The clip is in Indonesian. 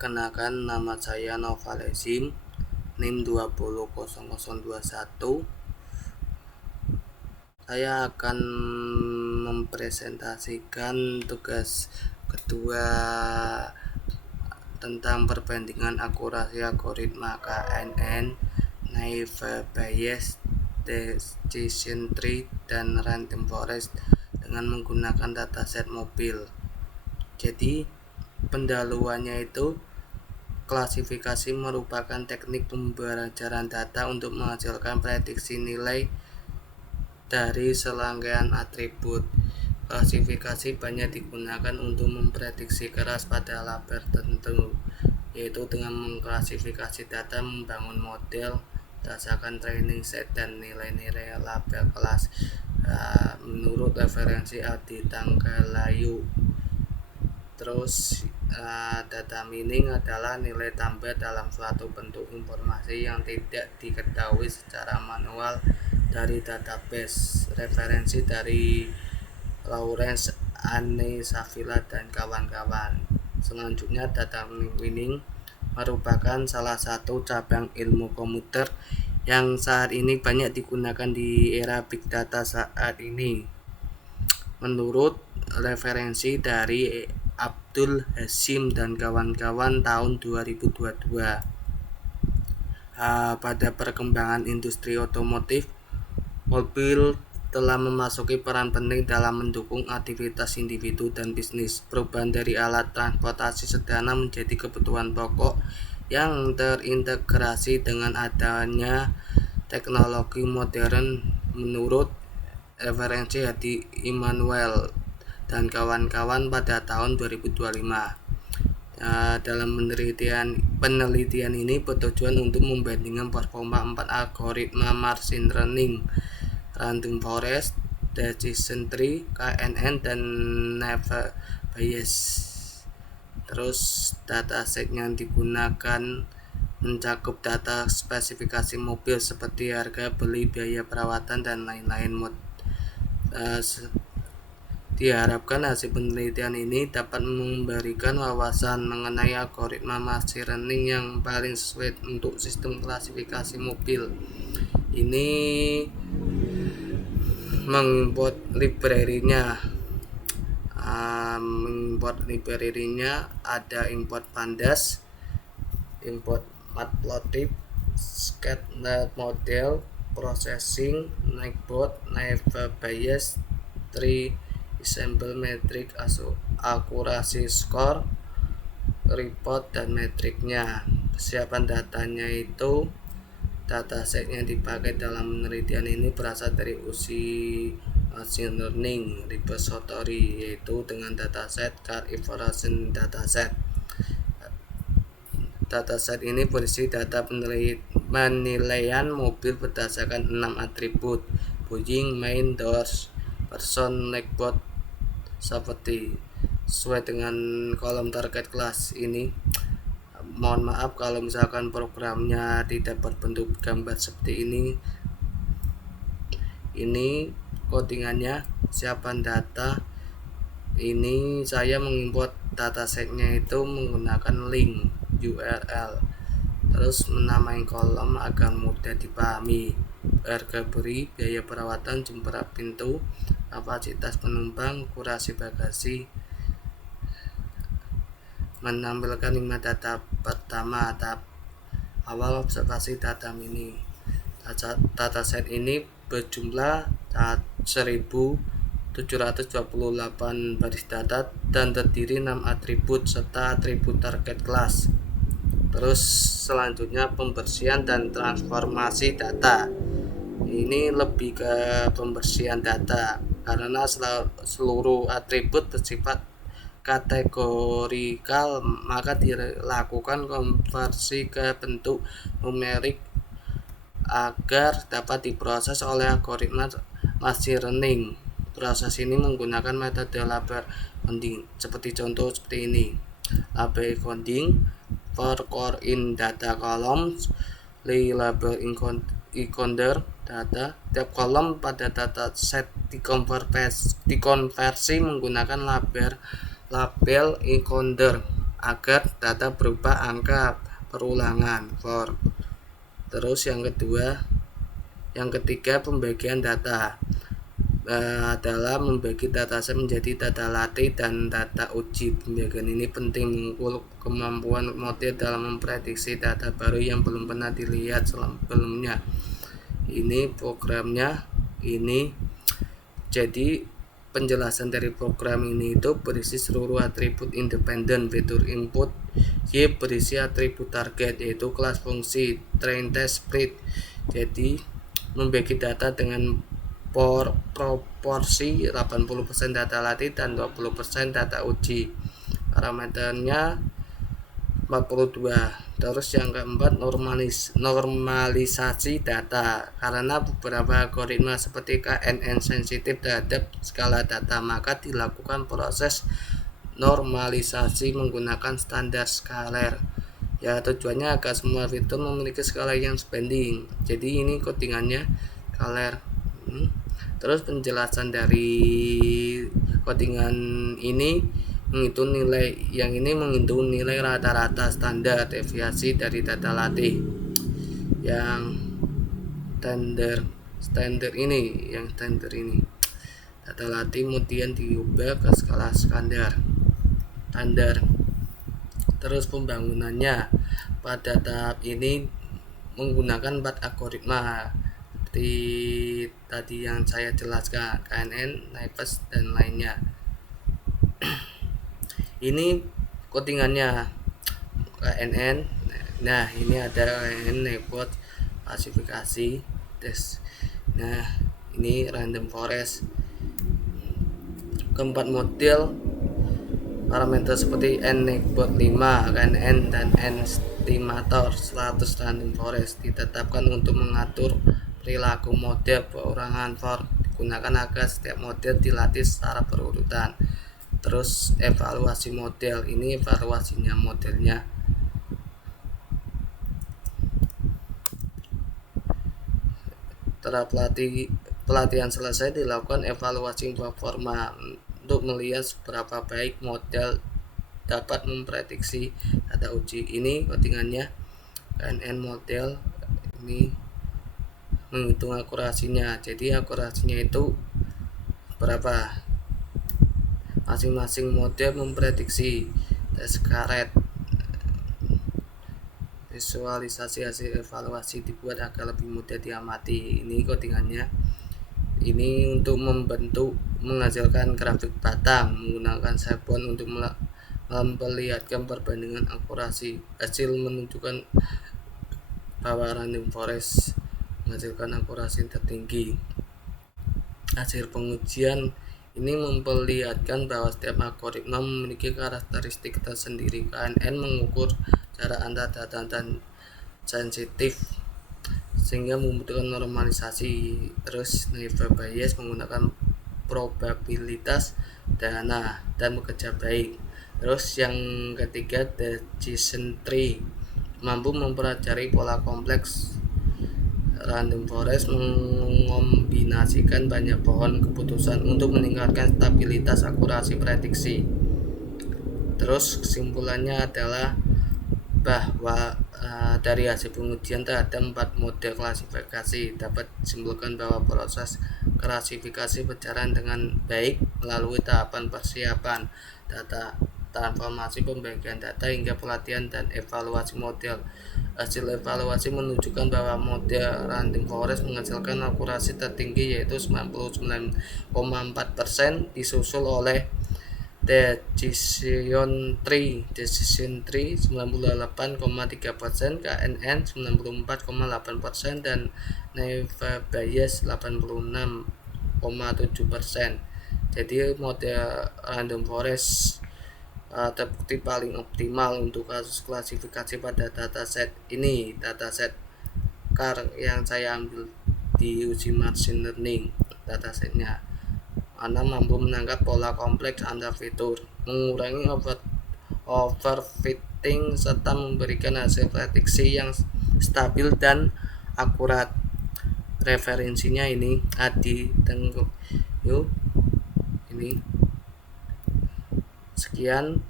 Perkenalkan, nama saya Noval Ezim, NIM 200021. Saya akan mempresentasikan tugas kedua tentang perbandingan akurasi algoritma KNN, Naive Bayes, Decision Tree, dan Random Forest dengan menggunakan dataset mobil. Jadi pendahuluannya itu, klasifikasi merupakan teknik pembelajaran data untuk menghasilkan prediksi nilai dari serangkaian atribut. Klasifikasi banyak digunakan untuk memprediksi keras pada label tertentu, yaitu dengan mengklasifikasi data, membangun model berdasarkan training set dan nilai-nilai label kelas menurut referensi Adi Tanggalayu. Terus data meaning adalah nilai tambah dalam suatu bentuk informasi yang tidak diketahui secara manual dari database. Referensi dari Lawrence, Anne Savilla, dan kawan-kawan. Selanjutnya, data meaning merupakan salah satu cabang ilmu komputer yang saat ini banyak digunakan di era big data saat ini. Menurut referensi dari Abdul Hasim dan kawan-kawan tahun 2022, pada perkembangan industri otomotif, mobil telah memasuki peran penting dalam mendukung aktivitas individu dan bisnis. Perubahan dari alat transportasi sederhana menjadi kebutuhan pokok yang terintegrasi dengan adanya teknologi modern menurut referensi Hadi Immanuel dan kawan-kawan pada tahun 2025. Dalam penelitian ini bertujuan untuk membandingkan performa 4 algoritma machine learning, Random Forest, Decision Tree, KNN, dan Naive Bayes. Terus dataset yang digunakan mencakup data spesifikasi mobil seperti harga beli, biaya perawatan, dan lain-lain. Diharapkan hasil penelitian ini dapat memberikan wawasan mengenai algoritma machine learning yang paling sesuai untuk sistem klasifikasi mobil. Ini mengimport library-nya, ada import pandas, import matplotlib, scikit model, processing, nightbot, naive bayes, tree ensemble, metric akurasi score, report, dan metriknya. Persiapan datanya itu, dataset yang dipakai dalam penelitian ini berasal dari UCI Machine Learning Repository, yaitu dengan dataset Car Evaluation Dataset. Dataset ini berisi data penilaian mobil berdasarkan 6 atribut: buying, main, doors, person, nightbot, safety, sesuai dengan kolom target class ini. Mohon maaf kalau misalkan programnya tidak berbentuk gambar seperti ini. Ini codingannya, siapan data. Ini saya mengimport datasetnya itu menggunakan link URL. Terus menamai kolom agar mudah dipahami: harga beri, biaya perawatan, jumlah pintu, kapasitas penumpang, akurasi bagasi. Menampilkan 5 data. Pertama, tahap awal observasi data mini. Dataset ini berjumlah 1728 baris data dan terdiri 6 atribut serta atribut target class. Terus selanjutnya pembersihan dan transformasi data. Ini lebih ke pembersihan data karena seluruh atribut bersifat kategorikal, maka dilakukan konversi ke bentuk numerik agar dapat diproses oleh algoritma machine learning. Proses ini menggunakan metode label coding seperti contoh seperti ini. Label coding for core in data columns, label encoder data. Tiap kolom pada data set dikonversi menggunakan label encoder agar data berupa angka perulangan for. Terus yang ketiga pembagian data adalah membagi dataset menjadi data latih dan data uji. Pembagian ini penting mengukur kemampuan model dalam memprediksi data baru yang belum pernah dilihat sebelumnya. Ini programnya. Ini jadi penjelasan dari program ini itu berisi seluruh atribut independen fitur input. Y berisi atribut target yaitu kelas fungsi, train, test, split. Jadi membagi data dengan proporsi 80% data latih dan 20% data uji. Parameternya 42. Terus yang keempat normalisasi data. Karena beberapa algoritma seperti KNN sensitif terhadap skala data, maka dilakukan proses normalisasi menggunakan standar skaler. Ya, tujuannya agar semua fitur memiliki skala yang sebanding. Jadi ini codingannya skaler. Terus penjelasan dari codingan ini menghitung nilai rata-rata standar deviasi dari data latih. Yang standar ini data latih kemudian diubah ke skala standar. Terus pembangunannya pada tahap ini menggunakan 4 algoritma seperti tadi yang saya jelaskan, KNN, Naivers, dan lainnya. Ini codingannya KNN. Nah, ini ada KNN, Naivers, klasifikasi, tes. Nah, ini random forest. Keempat model parameter seperti N-Neighbor 5, KNN, dan N-estimator 100 random forest ditetapkan untuk mengatur perilaku model perorangan for, digunakan agar setiap model dilatih secara berurutan. Terus evaluasi model, ini evaluasinya modelnya. Setelah pelatihan selesai, dilakukan evaluasi performa untuk melihat seberapa baik model dapat memprediksi data uji. Ini codingannya KNN model. Ini menghitung akurasinya. Jadi akurasinya itu berapa? Masing-masing model memprediksi. Tes karet. Visualisasi hasil evaluasi dibuat agar lebih mudah diamati. Ini codingannya. Ini untuk menghasilkan grafik batang menggunakan Sharpbound untuk memperlihatkan perbandingan akurasi. Hasil menunjukkan bahwa random forest menghasilkan akurasi tertinggi. Hasil pengujian ini memperlihatkan bahwa setiap algoritma memiliki karakteristik tersendiri. KNN mengukur jarak antar data dan sensitif sehingga membutuhkan normalisasi. Terus Naive Bayes menggunakan probabilitas dana dan bekerja baik. Terus yang ketiga decision tree, mampu mempelajari pola kompleks. Random forest mengombinasikan banyak pohon keputusan untuk meningkatkan stabilitas akurasi prediksi. Terus kesimpulannya adalah bahwa dari hasil pengujian terhadap 4 model klasifikasi dapat disimpulkan bahwa proses klasifikasi berjalan dengan baik melalui tahapan persiapan data, transformasi, pembagian data, hingga pelatihan dan evaluasi model. Hasil evaluasi menunjukkan bahwa model random forest menghasilkan akurasi tertinggi yaitu 99,4%, disusul oleh decision tree 98,3%, KNN 94,8%, dan Naive Bayes 86,7%. Jadi model random forest terbukti paling optimal untuk kasus klasifikasi pada dataset ini, dataset CAR yang saya ambil di uji machine learning. Datasetnya karena mampu menangkap pola kompleks antar fitur, mengurangi overfitting, serta memberikan hasil prediksi yang stabil dan akurat. Referensinya ini Adi Tengku. Ini sekian